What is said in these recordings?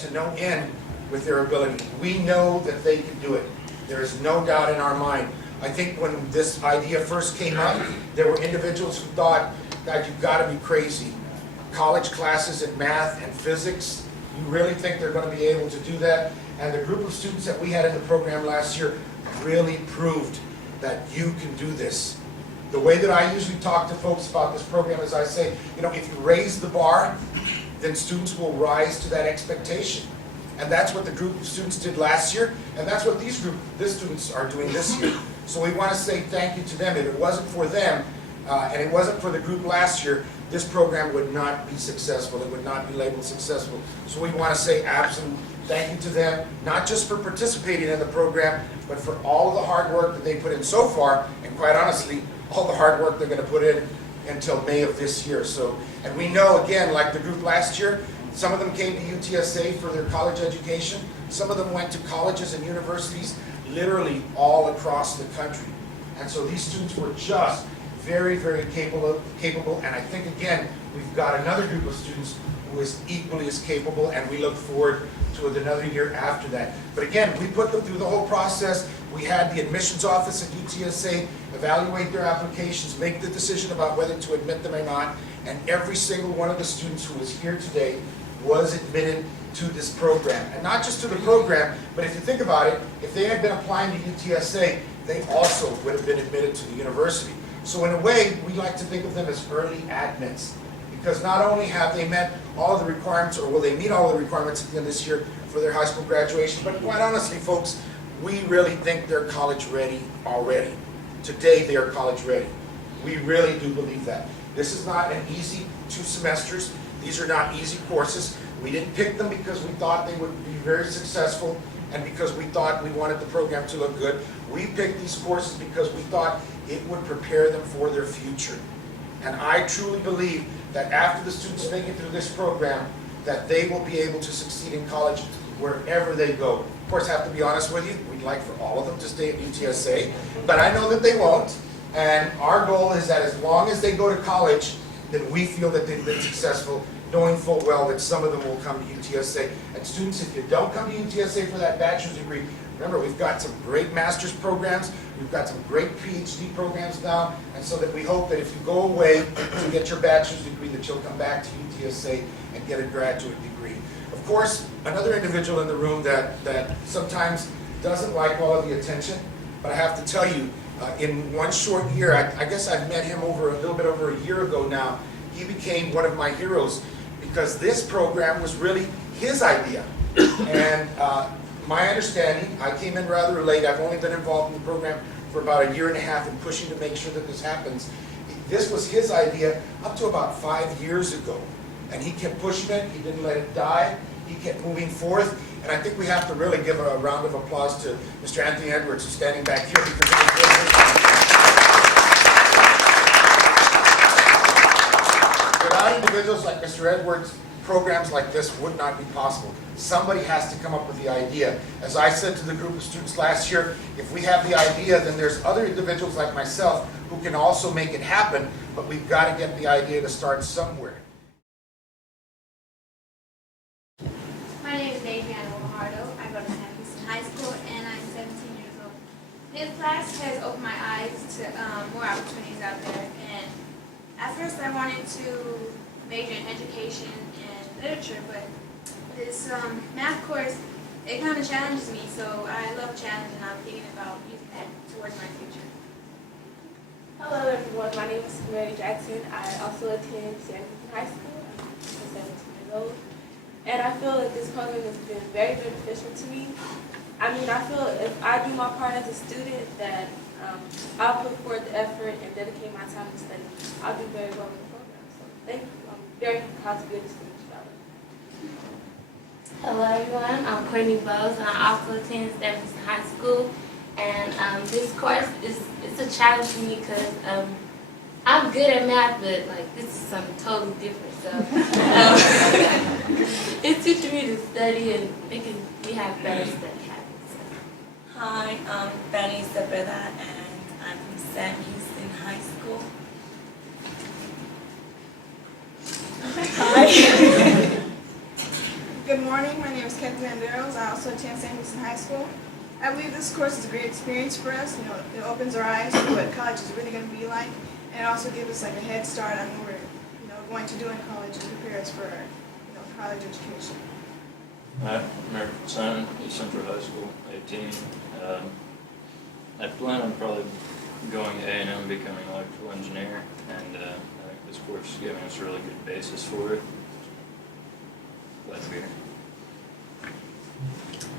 To no end with their ability. We know that they can do it. There is no doubt in our mind. I think when this idea first came up, there were individuals who thought, God, you've got to be crazy. College classes in math and physics, you really think they're going to be able to do that? And the group of students that we had in the program last year really proved that you can do this. The way that I usually talk to folks about this program is I say, you know, if you raise the bar, then students will rise to that expectation. And that's what the group of students did last year, and that's what these students are doing this year. So we want to say thank you to them. If it wasn't for them, and it wasn't for the group last year, this program would not be successful. It would not be labeled successful. So we want to say absolute thank you to them, not just for participating in the program, but for all the hard work that they put in so far, and quite honestly, all the hard work they're going to put in until May of this year. So, and we know, again, like the group last year, some of them came to UTSA for their college education. Some of them went to colleges and universities literally all across the country. And so these students were just very, very capable. And I think, again, we've got another group of students who is equally as capable, and we look forward to another year after that. But again, we put them through the whole process. We had the admissions office at UTSA evaluate their applications, make the decision about whether to admit them or not, and every single one of the students who is here today was admitted to this program. And not just to the program, but if you think about it, if they had been applying to UTSA, they also would have been admitted to the university. So in a way, we like to think of them as early admits, because not only have they met all of the requirements, or will they meet all the requirements at the end of this year for their high school graduation, but quite honestly, folks, we really think they're college ready already. Today, they are college ready. We really do believe that. This is not an easy 2 semesters. These are not easy courses. We didn't pick them because we thought they would be very successful and because we thought we wanted the program to look good. We picked these courses because we thought it would prepare them for their future. And I truly believe that after the students make it through this program, that they will be able to succeed in college wherever they go. Of course, I have to be honest with you, we'd like for all of them to stay at UTSA, but I know that they won't. And our goal is that as long as they go to college, then we feel that they've been successful, knowing full well that some of them will come to UTSA. And students, if you don't come to UTSA for that bachelor's degree, remember, we've got some great master's programs, we've got some great PhD programs now, and so that we hope that if you go away to get your bachelor's degree, that you'll come back to UTSA and get a graduate degree. Of course, another individual in the room that sometimes doesn't like all of the attention, but I have to tell you, in one short year, I guess I've met him over a little bit over a year ago now. He became one of my heroes because this program was really his idea. And my understanding, I came in rather late. I've only been involved in the program for about 1.5 years and pushing to make sure that this happens. This was his idea up to about 5 years ago. And he kept pushing it. He didn't let it die. He kept moving forth. And I think we have to really give a round of applause to Mr. Anthony Edwards, who's standing back here. Because without individuals like Mr. Edwards, programs like this would not be possible. Somebody has to come up with the idea. As I said to the group of students last year, if we have the idea, then there's other individuals like myself who can also make it happen, but we've got to get the idea to start somewhere. My name is Adriana Guajardo. I go to San Houston High School, and I'm 17 years old. This class has opened my eyes to more opportunities out there. And at first, I wanted to major in education and literature, but this math course, it kind of challenges me, so I love challenge and I'm thinking about using that towards my future. Hello everyone, my name is Mary Jackson. I also attend San Francisco High School. I'm 17 years old. And I feel that this program has been very beneficial to me. I mean, I feel if I do my part as a student that I'll put forth the effort and dedicate my time to study, I'll do very well in the program. So thank you. I'm very proud to be a student scholar. Hello everyone, I'm Courtney Bowes and I also attend Stephenson High School. And this course it's a challenge for me because I'm good at math, but like this is something totally different. So it's teaching me to study and making me have better study habits. So. Hi, I'm Benny Cepeda and I'm from Sam Houston High School. Hi. Good morning, my name is Kathleen Anderos. I also attend Sam Houston High School. I believe this course is a great experience for us. You know, it opens our eyes to what college is really going to be like, and it also gives us like a head start on what we're going to do in college and prepare us for college education. Hi, American Son, East Central High School, 18. I plan on probably going to A&M, becoming an electrical engineer, and I think this course is giving us a really good basis for it. Glad to be here.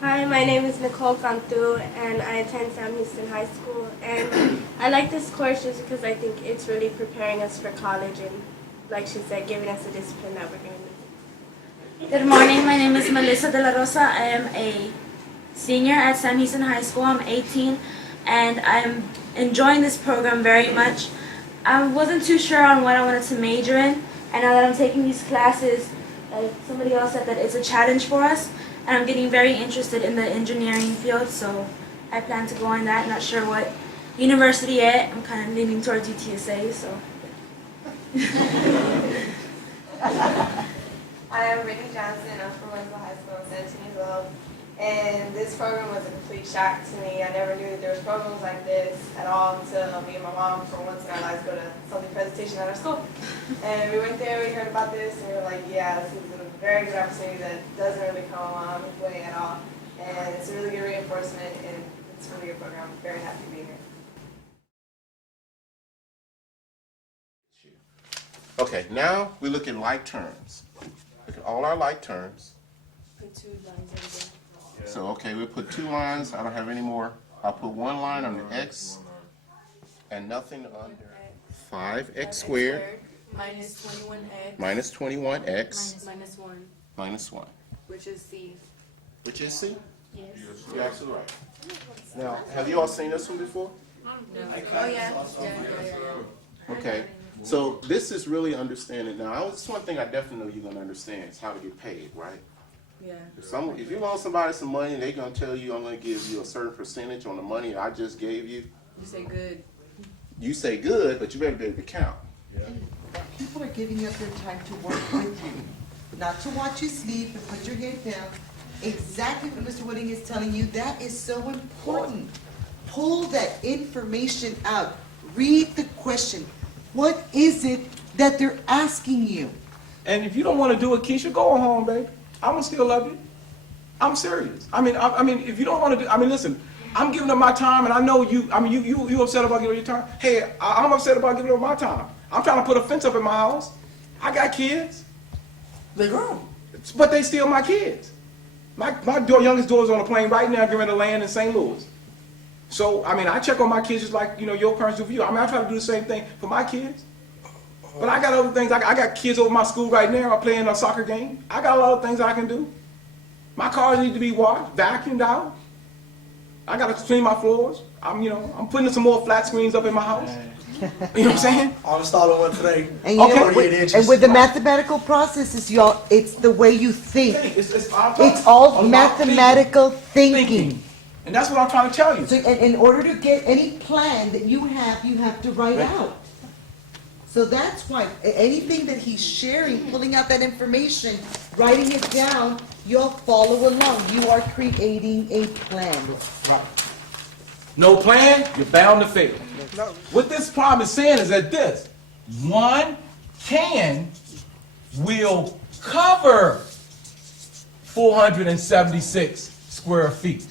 Hi, my name is Nicole Cantu and I attend Sam Houston High School. And I like this course just because I think it's really preparing us for college and, like she said, giving us the discipline that we're going to need. Good morning, my name is Melissa De La Rosa. I am a senior at Sam Houston High School. I'm 18 and I'm enjoying this program very much. I wasn't too sure on what I wanted to major in, and now that I'm taking these classes, somebody else said that it's a challenge for us, and I'm getting very interested in the engineering field, so I plan to go in that. Not sure what university yet. I'm kind of leaning towards UTSA, so. Hi, I'm Brittany Johnson. I'm from Winslow High School. I'm 17 years old. And this program was a complete shock to me. I never knew that there was programs like this at all until me and my mom, for once in our lives, go to something presentation at our school. And we went there, we heard about this, and we were like, yeah, this is a very good opportunity that doesn't really come along way at all. And it's a really good reinforcement, and it's a really good program. I'm very happy to be here. Okay, now we look at like terms. Look at all our like terms. Put 2 lines in there. So, okay, we'll put 2 lines. I don't have any more. I'll put 1 line under x and nothing under 5x squared minus 21x minus 21x minus 1, minus 1. which is C. Which is C? Yes. You're absolutely right. Now, have you all seen this one before? No. Oh, yeah. Okay, so this is really understanding. Now, it's one thing I definitely know you're going to understand is how to get paid, right? Yeah. If you loan somebody some money, they're going to tell you, I'm going to give you a certain percentage on the money I just gave you. You say good. You say good, but you better be able to count. People are giving up their time to work with you, not to watch you sleep and put your head down. Exactly what Mr. Wooding is telling you, that is so important. Pull that information out. Read the question. What is it that they're asking you? And if you don't want to do it, Keisha, go home, babe. I'm gonna still love you. I'm serious. I mean, if you don't want to do, listen. I'm giving up my time, and I know you. You upset about giving up your time. Hey, I'm upset about giving up my time. I'm trying to put a fence up in my house. I got kids. They're grown. But they still my kids. My youngest daughter's on a plane right now, getting ready to land in St. Louis. So, I check on my kids just like, your parents do for you. I try to do the same thing for my kids. But I got other things. I got kids over my school right now. I'm playing a soccer game. I got a lot of things I can do. My cars need to be washed, vacuumed out. I got to clean my floors. I'm putting some more flat screens up in my house. You know what I'm saying? I'm installing one today. And, Okay. and with the mathematical processes, y'all, it's the way you think. It's all mathematical thinking. And that's what I'm trying to tell you. So in order to get any plan that you have to write out. So that's why anything that he's sharing, pulling out that information, writing it down, you'll follow along. You are creating a plan. Right. No plan, you're bound to fail. What this problem is saying is that one can will cover 476 square feet.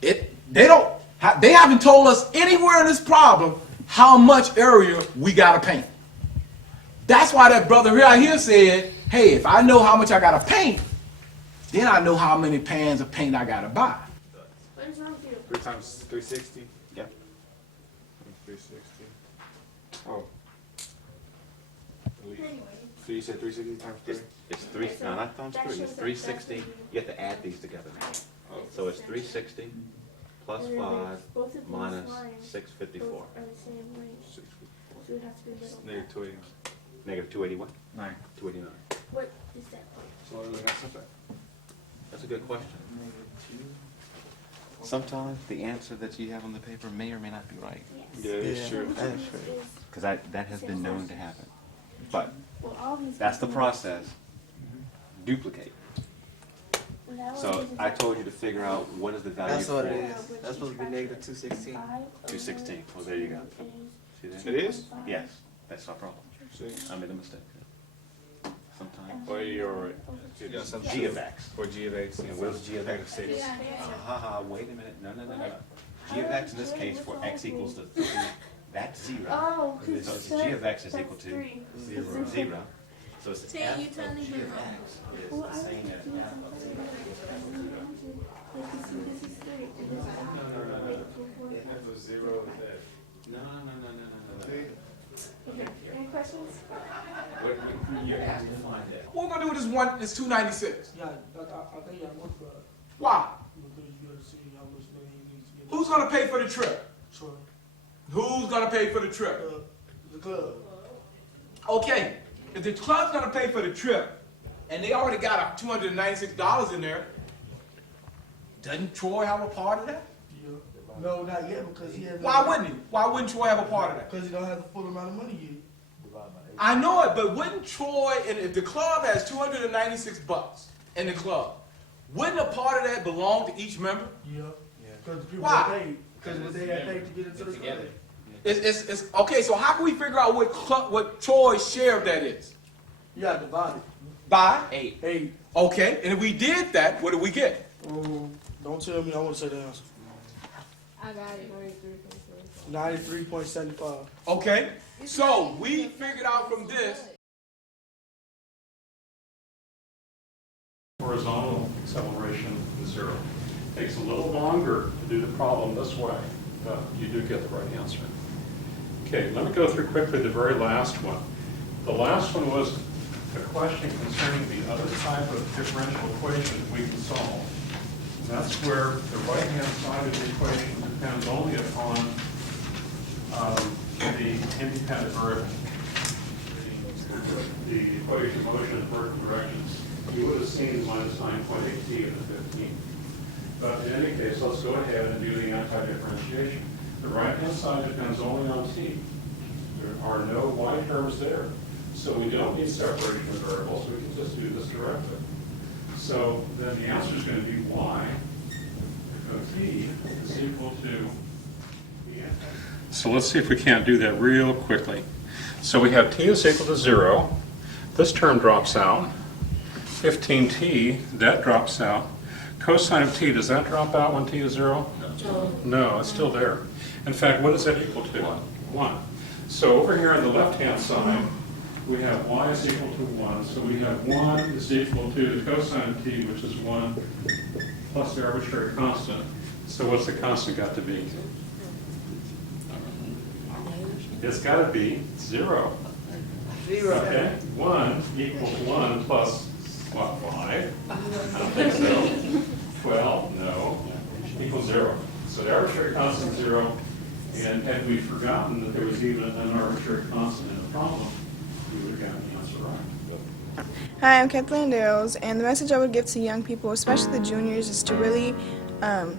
They haven't told us anywhere in this problem how much area we gotta paint. That's why that brother right here said, hey, if I know how much I gotta paint, then I know how many pans of paint I gotta buy. What is wrong with you? 3 times 360? Yep. 360. Oh. So you said 360 times 3? It's three, no, not times 3, it's 360, you have to add these together now. So it's 360 plus 5 minus 654. Negative 280. Negative 281? 9. 289. What is that? So really not so bad. That's a good question. Sometimes the answer that you have on the paper may or may not be right. Yeah, it's true. That is true. Because that has been known to happen. But Well, all these that's the process. Duplicate. So I told you to figure out what is the value That's for what it is. That's supposed to be negative 216. 216. Well, there you go. See that? It is? Yes, that's our problem. See? I made a mistake. Sometimes. Or you're G of X. Or G of X. And what is G of X? Wait a minute. No. G of X in this case for X equals to 3, that's 0. Oh, So it's G of X is equal to 0. So it's Tay, F you of telling G me of X is the same as F of 0. F of 0 is that. No. Any questions? You're asked to find that. What we're gonna do with this one is 296. Yeah, I think you work for it. Why? Because you gotta see how much money you need to get. Who's gonna pay for the trip? Sure. Who's gonna pay for the trip? The club. Okay, if the club's gonna pay for the trip, and they already got $296 in there, doesn't Troy have a part of that? Yeah. No, not yet because he hasn't. Why wouldn't he? Why wouldn't Troy have a part of that? Because he don't have the full amount of money yet. I know it, but wouldn't Troy, and if the club has $296 in the club, wouldn't a part of that belong to each member? Yeah. Because the people Why? that paid. Because they got paid to get into the club. It's okay. So how can we figure out what Troy's share of that is? You got to divide it. By 8. Okay, and if we did that, what do we get? Don't tell me. I want to say the answer. I got it. 93.75. Okay, so we figured out from this. Horizontal acceleration is 0. Takes a little longer to do the problem this way, but you do get the right answer. Okay, let me go through quickly the very last one. The last one was a question concerning the other type of differential equation that we can solve. And that's where the right-hand side of the equation depends only upon the independent variable. The equation of motion in vertical directions. You would have seen minus 9.8t in the 15. But in any case, let's go ahead and do the anti-differentiation. The right-hand side depends only on t. There are no y terms there. So we don't need separation of variables. We can just do this directly. So then the answer is going to be y of t is equal to the anti. So let's see if we can't do that real quickly. So we have t is equal to 0. This term drops out. 15t, that drops out. Cosine of t, does that drop out when t is 0? No, it's still there. In fact, what is that equal to? 1. So over here on the left-hand side, we have y is equal to 1. So we have 1 is equal to the cosine of t, which is 1, plus the arbitrary constant. So what's the constant got to be? It's got to be 0. 0. Okay, 1 equals 1 plus, what, 5? I don't think so. 12, no, equals 0. So the arbitrary constant is 0, and had we forgotten that there was even an arbitrary constant in the problem, we would have gotten the answer right. Hi, I'm Kathleen Darrows, and the message I would give to young people, especially the juniors, is to really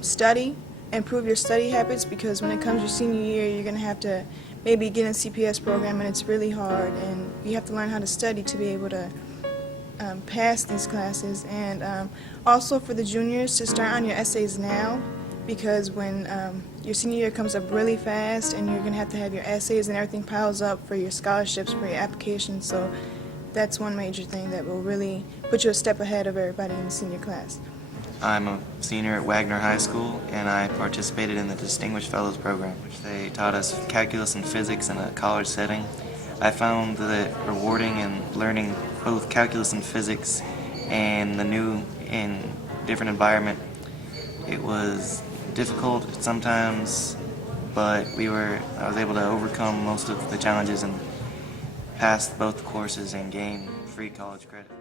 study, improve your study habits, because when it comes your senior year, you're going to have to maybe get in a CPS program, and it's really hard, and you have to learn how to study to be able to pass these classes. And also for the juniors, to start on your essays now, because when your senior year comes up really fast and you're going to have your essays and everything piles up for your scholarships, for your applications. So that's one major thing that will really put you a step ahead of everybody in the senior class. I'm a senior at Wagner High School, and I participated in the Distinguished Fellows Program, which they taught us calculus and physics in a college setting. I found that rewarding in learning both calculus and physics and the new and different environment. It was difficult sometimes, but I was able to overcome most of the challenges and pass both courses and gain free college credit.